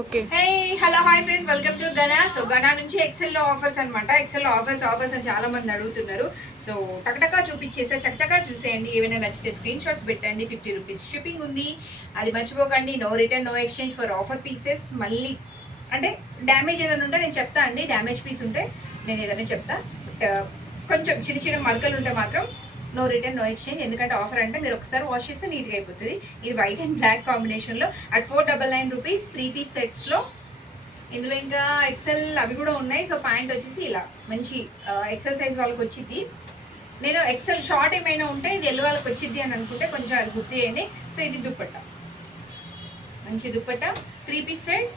Okay. Hey hello hi friends, welcome to Gana. So Gana నుంచి XL లో offers అనమాట. XL లో ఆఫర్స్ అని చాలా మంది అడుగుతున్నారు. సో టకటకా చూపించేసా, చక్కచక్క చూసేయండి. ఏమైనా నచ్చితే స్క్రీన్ షాట్స్ పెట్టండి. 50 రూపీస్ షిప్పింగ్ ఉంది, అది మర్చిపోకండి. No return no exchange for offer pieces. మళ్ళీ అంటే డ్యామేజ్ ఏదైనా ఉంటే నేను చెప్తా అండి. డ్యామేజ్ పీస్ ఉంటే నేను ఏదైనా చెప్తా. కొంచెం చిన్న చిన్న మరకలు ఉంటే మాత్రం నో రిటర్న్ నో ఎక్స్చేంజ్. ఎందుకంటే ఆఫర్ అంటే మీరు ఒకసారి వాష్ చేస్తే నీట్గా అయిపోతుంది. ఇది వైట్ అండ్ బ్లాక్ కాంబినేషన్లో అట్ 499 రూపీస్ 3 పీస్ సెట్స్లో. ఇందులో ఇంకా ఎక్సెల్ అవి కూడా ఉన్నాయి. సో ప్యాంట్ వచ్చేసి ఇలా మంచి ఎక్సెల్ సైజ్ వాళ్ళకి వచ్చింది. నేను ఎక్సెల్ షార్ట్ ఏమైనా ఉంటే ఇది ఎల్ వాళ్ళకి వచ్చింది అని అనుకుంటే కొంచెం అది గుర్తు చేయండి. సో ఇది దుప్పట్ట, మంచి దుప్పట్ట 3 పీస్ సెట్.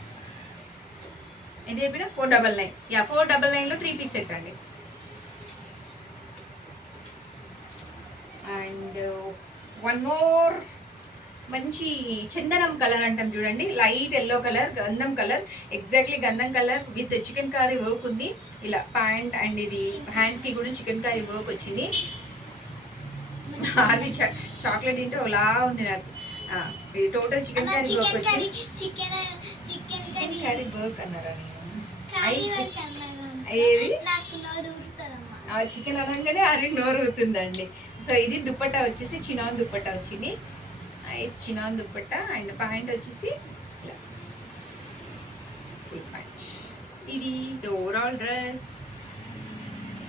ఇది అయిపోయినా 499. 499లో 3 పీస్ సెట్ అండి. అండ్ వన్ మోర్ మంచి చందనం కలర్ అంటాం చూడండి, లైట్ ఎల్లో కలర్, గంధం కలర్, ఎగ్జాక్ట్లీ గంధం colour with chicken curry work ఉంది. ఇలా ప్యాంట్ అండ్ ఇది హ్యాండ్స్కి కూడా చికెన్ కర్రీ వర్క్ వచ్చింది. ఆర్వి చాక్లెట్ తింటే ఓలా ఉంది నాకు. ఇది టోటల్ చికెన్ కర్రీ వర్క్ వచ్చింది. చికెన్ కర్రీ వర్క్ అన్నారా? ఏది చికెన్ అనగానే అరే నోరు అవుతుందండి. సో ఇది దుప్పట్టా వచ్చేసి చినాన్ దుప్పట్టా వచ్చింది. Nice chinon dupatta. And pant వచ్చేసి ఇలా ఫుల్ ప్యాంట్. ఇది ఓవరాల్ డ్రెస్.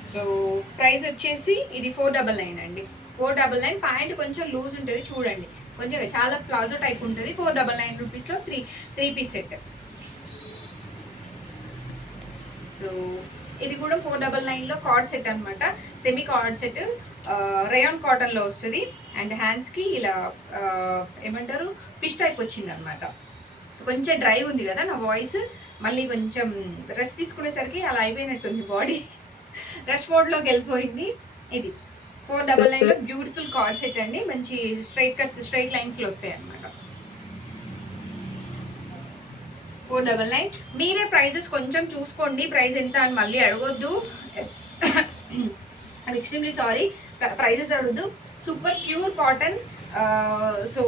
సో ప్రైస్ వచ్చేసి ఇది 499 అండి. 499. ప్యాంట్ కొంచెం లూజ్ ఉంటుంది చూడండి, కొంచెం చాలా ప్లాజో టైప్ ఉంటుంది. 499 రూపీస్లో 3 పీస్ సెట్. సో ఇది కూడా 499లో కార్డ్ సెట్ అనమాట. సెమీ కార్డ్ సెట్, రయాన్ కాటన్లో వస్తుంది. అండ్ హ్యాండ్స్కి ఇలా ఏమంటారు ఫిష్ టైప్ వచ్చింది అనమాట. సో కొంచెం డ్రై ఉంది కదా నా వాయిస్, మళ్ళీ కొంచెం రెస్ట్ తీసుకునేసరికి అలా అయిపోయినట్టుంది బాడీ, రష్ మోడ్లోకి వెళ్ళిపోయింది. ఇది 499లో బ్యూటిఫుల్ కార్డ్ సెట్ అండి. మంచి స్ట్రైట్ కట్స్, స్ట్రైట్ లైన్స్లో వస్తాయి అనమాట. 499. మీరే ప్రైజెస్ కొంచెం చూసుకోండి, ప్రైస్ ఎంత అని మళ్ళీ అడగొద్దు. ఐమ్ ఎక్స్ట్రీమ్లీ సారీ, ప్రైజెస్ అడగద్దు. Super pure cotton. సో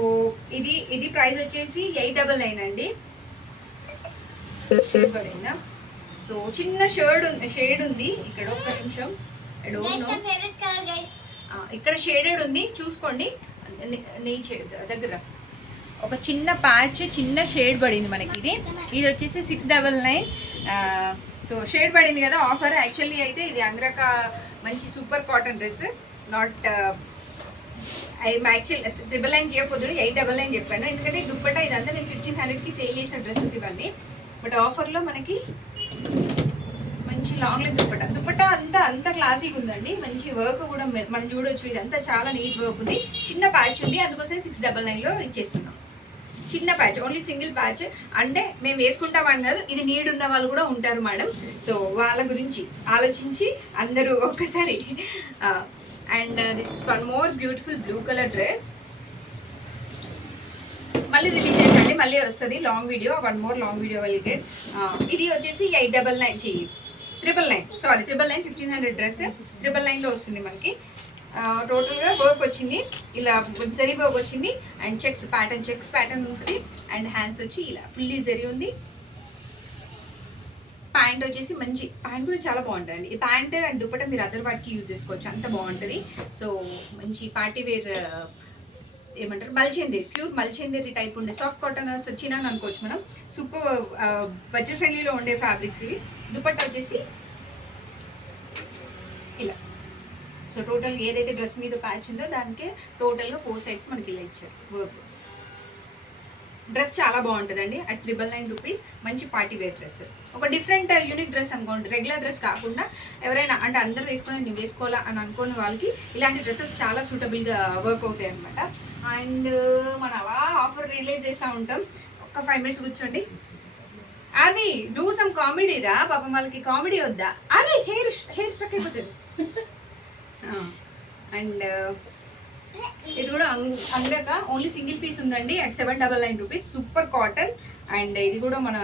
ఇది ప్రైస్ వచ్చేసి 899 అండి. సో చిన్న షేడ్ ఉంది ఇక్కడ, ఒక్క నిమిషం. ఇక్కడ షేడెడ్ ఉంది చూసుకోండి. నీ దగ్గర ఒక చిన్న ప్యాచ్, చిన్న షేడ్ పడింది మనకి. ఇది వచ్చేసి 699. సో షేడ్ పడింది కదా ఆఫర్. యాక్చువల్లీ అయితే ఇది అంగ్రక మంచి super cotton dress. Not actual 999 చేయకపోతే 899 చెప్పాను. ఎందుకంటే దుప్పట్టా ఇదంతా నేను 1500కి సేల్ చేసిన డ్రెస్సెస్ ఇవన్నీ. బట్ ఆఫర్లో మనకి మంచి లాంగ్ లెంత్ దుప్పట్టా అంతా క్లాసీగా ఉందండి. మంచి వర్క్ కూడా మనం చూడొచ్చు. ఇదంతా చాలా నీట్ వర్క్ ఉంది. చిన్న ప్యాచ్ ఉంది, అందుకోసం 699లో ఇచ్చేస్తున్నాం. చిన్న ప్యాచ్, ఓన్లీ సింగిల్ ప్యాచ్. అంటే మేము వేసుకుంటామని కాదు, ఇది నీడ్ ఉన్న వాళ్ళు కూడా ఉంటారు మేడం. సో వాళ్ళ గురించి ఆలోచించి అందరూ ఒక్కసారి. And this one more beautiful blue colour dress. మళ్ళీ రిలీజ్ చేసండి, మళ్ళీ వస్తుంది long video. One more long video వెళ్ళి. ఇది వచ్చేసి 899 చెయ్యి 999, సారీ 999. 1500 డ్రెస్ 999లో వస్తుంది మనకి. టోటల్గా వర్క్ వచ్చింది, ఇలా జరీ వర్క్ వచ్చింది. అండ్ చెక్స్ ప్యాటర్న్ ఉంటుంది. అండ్ హ్యాండ్స్ వచ్చి ఇలా ఫుల్లీ జరీ ఉంది. ప్యాంట్ వచ్చేసి మంచి ప్యాంట్ కూడా చాలా బాగుంటుంది. ఈ ప్యాంట్ అండ్ దుప్పట్టా మీరు అదర్ వాటికి యూజ్ చేసుకోవచ్చు, అంత బాగుంటుంది. సో మంచి పార్టీ వేర్ ఏమంటారు మల్చేందేరి, ప్యూర్ మల్చేందేరి టైప్ ఉండే సాఫ్ట్ కాటన్ వచ్చినా అనుకోవచ్చు మనం. సూపర్ బడ్జెట్ ఫ్రెండ్లీలో ఉండే ఫ్యాబ్రిక్స్ ఇవి. దుప్పట్టా వచ్చేసి ఇలా. సో టోటల్ ఏదైతే డ్రెస్ మీద ప్యాచ్ ఉందో దానికి టోటల్గా 4 సైడ్స్ మనకి ఇలా ఇచ్చారు వర్క్. డ్రెస్ చాలా బాగుంటుందండి. At 999 rupees. మంచి పార్టీ వేర్ డ్రెస్, ఒక డిఫరెంట్ యూనిక్ డ్రెస్ అనుకోండి. రెగ్యులర్ డ్రెస్ కాకుండా ఎవరైనా అంటే అందరూ వేసుకుని నేను వేసుకోవాలా అని అనుకునే వాళ్ళకి ఇలాంటి డ్రెస్సెస్ చాలా సూటబుల్గా వర్క్ అవుతాయి అనమాట. అండ్ మనం అలా ఆఫర్ రిలీజ్ చేస్తూ ఉంటాం. ఒక్క 5 మినిట్స్ కూర్చోండి. అవి డూ సమ్ కామెడీ రా, పాపం వాళ్ళకి కామెడీ వద్దా? అరే హెయిర్ స్ట్రక్ అయిపోతుంది. అండ్ ఇది కూడా అంగ్రక ఓన్లీ సింగిల్ పీస్ ఉందండి at 799 rupees. Super cotton. And ఇది కూడా మన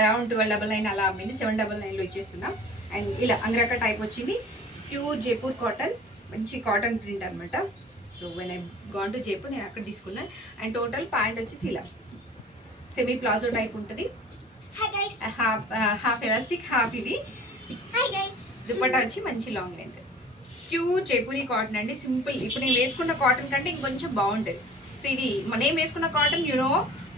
అరౌండ్ 1299 అలా అమ్మింది. 799లో ఇచ్చేస్తున్నాం. అండ్ ఇలా అంగ్రక టైప్ వచ్చింది. ప్యూర్ జైపూర్ కాటన్, మంచి కాటన్ ప్రింట్ అనమాట. So when I gone to Jaipur నేను అక్కడ తీసుకున్నాను. అండ్ టోటల్ ప్యాంట్ వచ్చేసి ఇలా సెమీ ప్లాజో టైప్ ఉంటుంది. హాఫ్ ఎలాస్టిక్ హాఫ్ ఇది. దుపట్టా వచ్చి మంచి long length pure Jaipuri cotton అండి. సింపుల్. ఇప్పుడు నేను వేసుకున్న కాటన్ కంటే ఇంకొంచెం బాగుంటుంది. సో ఇది నేను వేసుకున్న కాటన్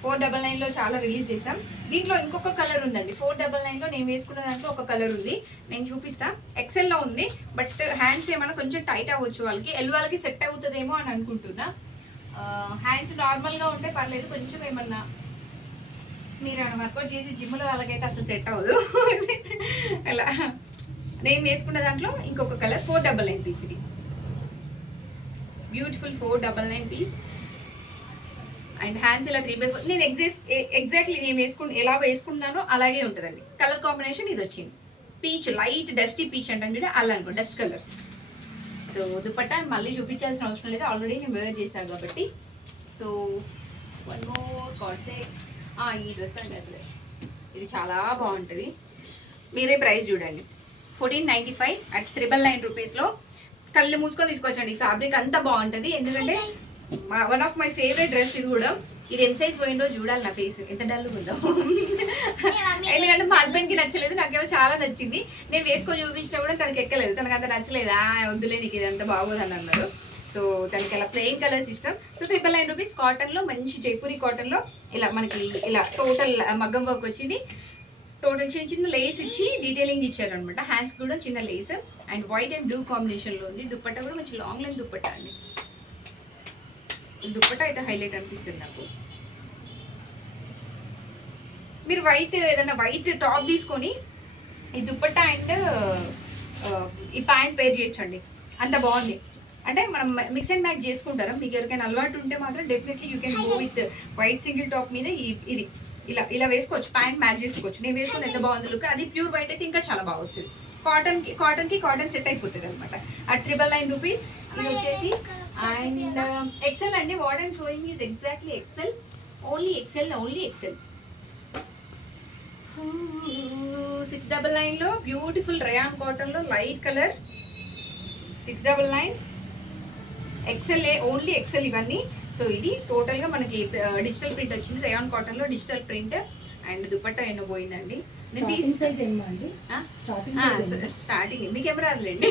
499లో చాలా రిలీజ్ చేసాం. దీంట్లో ఇంకొక కలర్ ఉందండి. 499లో నేను వేసుకున్న దాంట్లో ఒక కలర్ ఉంది, నేను చూపిస్తాను. ఎక్సెల్లో ఉంది, బట్ హ్యాండ్స్ ఏమైనా కొంచెం టైట్ అవ్వచ్చు. ఎల్ వాళ్ళకి సెట్ అవుతుందేమో అని అనుకుంటున్నా. హ్యాండ్స్ నార్మల్గా ఉంటే పర్లేదు, కొంచెం ఏమన్నా మీరు ఏమైనా వర్కౌట్ చేసి జిమ్లో వాళ్ళకైతే అసలు సెట్ అవ్వదు. అలా నేను వేసుకున్న దాంట్లో ఇంకొక కలర్ 499 పీస్. ఇది బ్యూటిఫుల్ 499 పీస్. అండ్ హ్యాండ్స్ ఇలా 3/4. నేను ఎగ్జాక్ట్లీ నేను ఎలా వేసుకున్నానో అలాగే ఉంటుందండి. కలర్ కాంబినేషన్ ఇది వచ్చింది, పీచ్, లైట్ డస్టీ పీచ్ అంటే చూడ అలా అనుకో, డస్ట్ కలర్స్. సో దుపట్టా మళ్ళీ చూపించాల్సిన అవసరం లేదు, ఆల్రెడీ నేను వేర్ చేశాను కాబట్టి. సో వన్ మోర్ కార్డ్సే. ఈ డ్రెస్ అండి అసలు ఇది చాలా బాగుంటుంది. మీరే ప్రైస్ చూడండి, 1495 అట్ 999 రూపీస్లో. కళ్ళు మూసుకొని తీసుకోవచ్చండి. ఫ్యాబ్రిక్ అంతా బాగుంటుంది. ఎందుకంటే one of my favourite dress ఇది కూడా. ఇది ఎం సైజ్ పోయిన రోజు చూడాలి నా ఫేస్ ఎంత డల్గా ఉందో. ఎందుకంటే మా హస్బెండ్కి నచ్చలేదు, నాకేమో చాలా నచ్చింది. నేను వేసుకొని చూపించినా కూడా తనకి ఎక్కలేదు, తనకు అంత నచ్చలేదు. వద్దులే నీకు ఇది అంత బాగోదని అన్నారు. సో తనకి అలా ప్లెయిన్ కలర్స్ ఇష్టం. సో 999 రూపీస్ కాటన్లో, మంచి జైపూరి కాటన్లో ఇలా మనకి ఇలా టోటల్ మగ్గం వర్క్ వచ్చింది. టోటల్ చిన్న చిన్న లేస్ ఇచ్చి డీటెయిలింగ్ ఇచ్చారనమాట. హ్యాండ్స్ కూడా చిన్న Lay's and white and blue కాంబినేషన్లో ఉంది. దుపట్టా కూడా మంచి లాంగ్ లెంత్ దుపట్టా అండి. దుపట్టా అయితే హైలైట్ అనిపిస్తుంది నాకు. మీరు వైట్ ఏదైనా వైట్ టాప్ తీసుకొని ఈ దుపట్టా అండ్ ఈ ప్యాంట్ పేర్ చేయొచ్చండి, అంత బాగుంది. అంటే మనం మిక్స్ అండ్ మ్యాచ్ చేసుకుంటారా, మీకు ఎవరికైనా అలవాటు ఉంటే మాత్రం definitely you can go with white single top మీద ఇది ఇలా వేసుకోవచ్చు, ప్యాంట్ మ్యాచ్ చేసుకోవచ్చు. నేను వేసుకుని ఎంత బాగుంది లుక్. అది ప్యూర్ వైట్ అయితే ఇంకా చాలా బాగా వస్తుంది. కాటన్ సెట్ అయిపోతుంది అనమాట. At 999 rupees. ఇది వచ్చేసి అండ్ ఎక్సెల్ అండి. What and showing is exactly XL, only XL. 699లో బ్యూటిఫుల్ రయాన్ కాటన్లో light colour. 699 XL, only XL ఇవన్నీ. సో ఇది టోటల్గా మనకి డిజిటల్ ప్రింట్ వచ్చింది, రయాన్ కాటన్లో డిజిటల్ ప్రింట్. అండ్ దుపట్టా ఎన్నో పోయిందండి. నేను స్టార్టింగ్ మీకు ఎవరు రాదులేండి.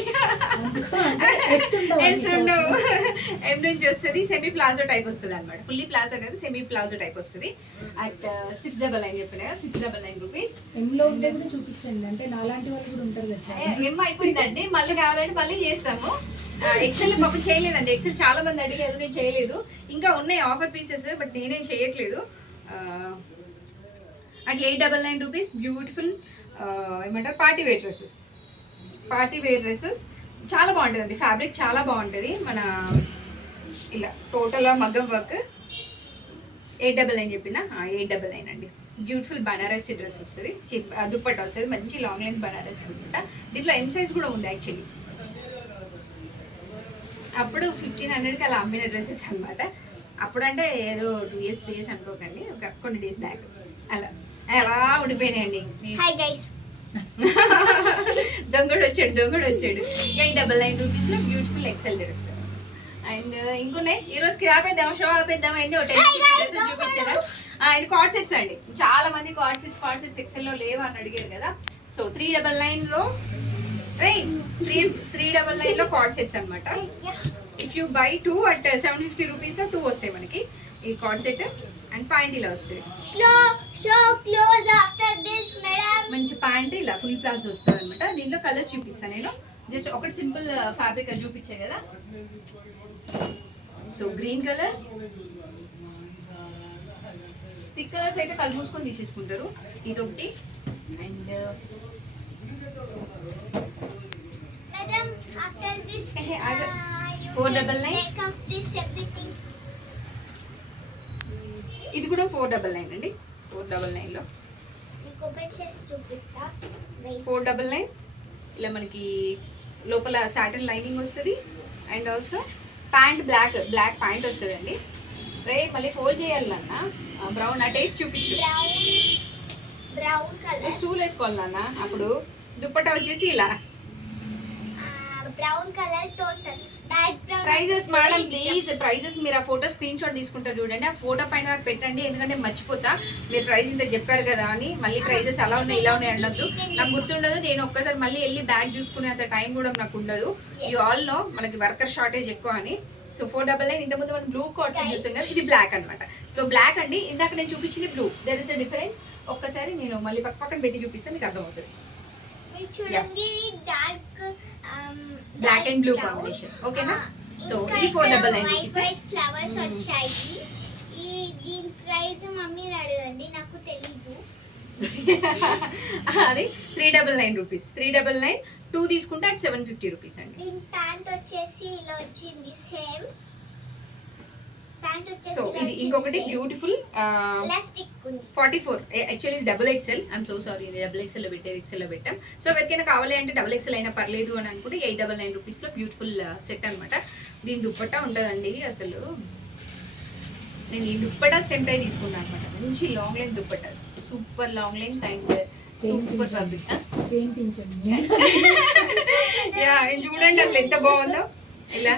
ఎం నుంచి వస్తుంది, సెమీ ప్లాజో టైప్ వస్తుంది అనమాట. ఫుల్లీ ప్లాజో కాదు, సెమీ ప్లాజో టైప్ వస్తుంది. అట్ 699 చెప్పిన కదా, 699 రూపీస్. చూపించండి, అంటే నాలాంటి వాళ్ళు కూడా ఉంటారు కదా. ఎం అయిపోయిందండి, మళ్ళీ కావాలంటే మళ్ళీ చేస్తాము. ఎక్సెల్ పాపం చేయలేదండి, ఎక్సెల్ చాలా మంది అడిగారు, నేను చేయలేదు. ఇంకా ఉన్నాయి ఆఫర్ పీసెస్, బట్ నేనేం చేయట్లేదు. అట్ 899 రూపీస్ బ్యూటిఫుల్ ఏమంటారు పార్టీ వేర్ డ్రెస్సెస్ చాలా బాగుంటుందండి. ఫ్యాబ్రిక్ చాలా బాగుంటుంది. మన ఇలా టోటల్ మగ్గం వర్క్. 899 చెప్పిన 899 అండి. బ్యూటిఫుల్ బనారసి డ్రెస్ వస్తుంది, దుప్పట్టా వస్తుంది, మంచి లాంగ్ లెంత్ బనారసి దుప్పట్టా. దీంట్లో ఎం సైజ్ కూడా ఉంది యాక్చువల్లీ. అప్పుడు 1500కి అలా అమ్మిన డ్రెస్సెస్ అనమాట. అప్పుడంటే ఏదో 2 years 3 years అనుకోకండి, ఒక కొన్ని డేస్ బ్యాక్ అలా ఉండిపోయినాయండి. దొంగడు వచ్చాడు. 899 రూపీస్లో బ్యూటిఫుల్ ఎక్సెల్ డ్రెస్. అండ్ ఇంకొన్నాయి, ఈ రోజుకి షో ఆపేద్దాం అన్ని చూపించారా. ఇది కార్డ్ సెట్స్ అండి. చాలా మంది కార్డ్ సెట్స్ ఎక్సెల్లో లేవు అని అడిగారు కదా. సో 399లో 399లో కార్డ్ సెట్స్ అనమాట. ఇఫ్ యూ బై 2 at 750 రూపీస్లో 2 వస్తాయి మనకి ఈ కార్డ్ సెట్. అండ్ ప్యాంట్ ఇలా వస్తుంది, మంచి ప్యాంట్ ఇలా ఫుల్ ప్లాజో వస్తుంది అనమాట. దీంట్లో కలర్స్ చూపిస్తాను నేను. జస్ట్ ఒకటి సింపుల్ ఫ్యాబ్రిక్ అని చూపించాను కదా. So green colour, thick colours అయితే కళ్ళు మూసుకొని తీసేసుకుంటారు. ఇది ఒకటి. అండ్ 499. ఇది కూడా 499 అండి. 499లో 499 ఇలా మనకి లోపల సాటిన్ లైనింగ్ వస్తుంది. And also pant black pant వస్తుంది అండి. మళ్ళీ ఫోల్డ్ చేయాలి అన్న. బ్రౌన్ ఆ టేస్ట్ చూపించు. స్టూల్ వేసుకోవాలి నాన్న. అప్పుడు దుప్పట్టా వచ్చేసి ఇలా brown colour total dark brown. Prices madam please prices మీరు ఆ ఫోటో స్క్రీన్ షాట్ తీసుకుంటారు చూడండి, ఆ ఫోటో పైన పెట్టండి, ఎందుకంటే మర్చిపోతా. మీరు ప్రైస్ ఇంత చెప్పారు కదా అని మళ్ళీ ప్రైజెస్ అలా ఉన్నాయి ఇలా ఉన్నాయి అనొద్దు, నాకు గుర్తుండదు. నేను ఒక్కసారి మళ్ళీ వెళ్ళి బ్యాగ్ చూసుకునేంత టైం కూడా నాకు ఉండదు. యూ ఆల్ నో మనకి వర్కర్ షార్టేజ్ ఎక్కువ అని. సో 499 ఇంతకుముందు మనం బ్లూ కార్డ్స్ చూసాం కదా, ఇది బ్లాక్ అనమాట. సో బ్లాక్ అండి, ఇందాక నేను చూపించింది blue. There is a difference. ఒక్కసారి నేను మళ్ళీ పక్కన పెట్టి చూపిస్తే మీకు అర్థమవుతుంది. చూడండి dark black and blue combination, ఓకేనా? సో ఇది 499 రూపీస్. వైట్ ఫ్లవర్స్ వచ్చాయి. దీని ప్రైస్ మమ్మీని అడగండి, నాకు తెలీదు. అది 399 రూపీస్. 399 2 తీసుకుంటే అది 750 రూపీస్ అండి. దీని ప్యాంట్ వచ్చేసి ఇలా వచ్చింది సేమ్ ప్యాంట్ వచ్చేసి. సో ఇది ఇంకొకటి బ్యూటిఫుల్ ఎలాస్టిక్ ఉంది. 44 actually double XL. I'm so sorry, ఇది డబుల్ ఎక్సెల్ లో పెట్టే ఎక్సెల్ లో పెట్టాం. సో ఎవరికైనా కావాలి అంటే డబుల్ ఎక్సెల్ అయినా పర్లేదు అని అనుకుంటే 899 రూపీస్ లో బ్యూటిఫుల్ సెట్ అనమాట. దీని దుప్పట్టా ఉంటుందండి. అసలు నేను ఈ దుప్పట్టా స్టెంపై తీసుకున్నాను అనమాట. మంచి long length dupatta, super long length and super fabric. Same పింఛండి. యా చూడండి అసలు ఎంత బాగుందో. ఇలా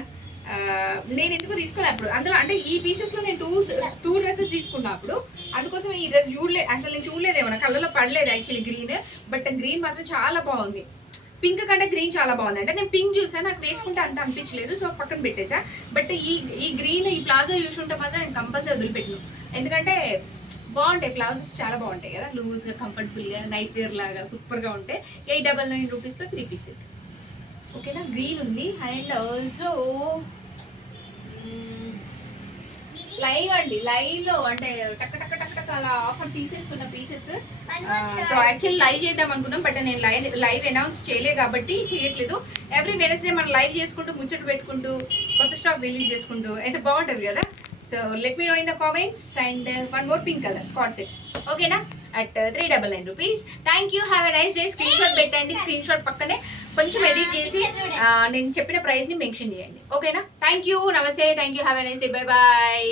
నేను ఎందుకు తీసుకోలే అప్పుడు అందులో, అంటే ఈ పీసెస్ లో నేను టూ డ్రెస్సెస్ తీసుకున్నప్పుడు అందుకోసం ఈ డ్రెస్ చూడలేదు. అసలు నేను చూడలేదేమో, నా కళ్ళలో పడలేదు యాక్చువల్లీ గ్రీన్. బట్ గ్రీన్ మాత్రం చాలా బాగుంది. పింక్ కంటే గ్రీన్ చాలా బాగుంది. అంటే నేను పింక్ చూసాను, నాకు వేసుకుంటే అంత అనిపించలేదు, సో పక్కన పెట్టేసా. బట్ ఈ గ్రీన్ ఈ ప్లాజో చూసుకుంటే మాత్రం నేను కంపల్సరీ వదిలిపెట్టను, ఎందుకంటే బాగుంటాయి ప్లాజోస్, చాలా బాగుంటాయి కదా, లూజ్గా కంఫర్టబుల్గా నైట్ వేర్ లాగా సూపర్గా ఉంటాయి. 899 రూపీస్లో 3 పీస్ సెట్, ఓకేనా? గ్రీన్ ఉంది. అండ్ ఆల్సో లైవ్ అండి, లైవ్ లో అంటే టక్ టక్ టక్ టక్ అలా ఆఫర్ తీసేస్తున్న పీసెస్. సో యాక్చువల్లీ లైవ్ చేద్దాం అనుకున్నాం, బట్ నేను లైవ్ అనౌన్స్ చేయలేదు కాబట్టి చేయట్లేదు. ఎవ్రీ వెనస్డే మనం లైవ్ చేసుకుంటూ ముచ్చట పెట్టుకుంటూ కొత్త స్టాక్ రిలీజ్ చేసుకుంటూ అయితే బాగుంటుంది కదా. So let me know in the comments. And one more pink colour card set, ఓకేనా? At 399 rupees. Thank you, have a nice day. Screenshot పెట్టండి, స్క్రీన్ షాట్ పక్కనే కొంచెం ఎడిట్ చేసి నేను చెప్పిన ప్రైస్ని మెన్షన్ చేయండి, ఓకేనా? థ్యాంక్ యూ, నమస్తే, thank you, have a nice day, bye bye.